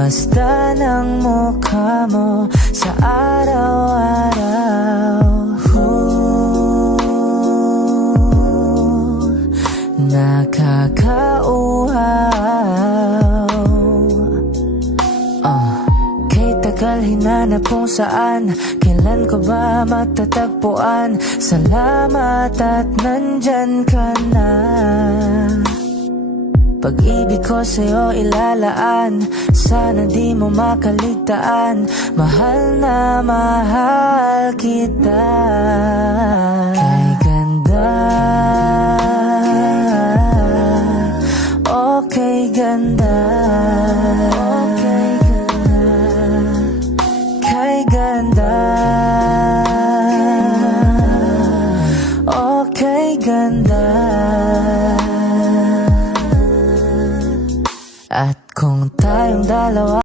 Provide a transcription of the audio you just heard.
pagmasdan ng mukha mo sa araw-araw. Nakakauhaw. Kay tagal hinanap kung saan, kailan ko ba matatagpuan? Salamat at nandyan ka na. Pag-ibig ko sa'yo ilalaan, sana di mo makaligtaan. Mahal na mahal kita. Kay ganda, okay ganda, okay ganda, kay ganda, okay ganda. At kung tayong dalawa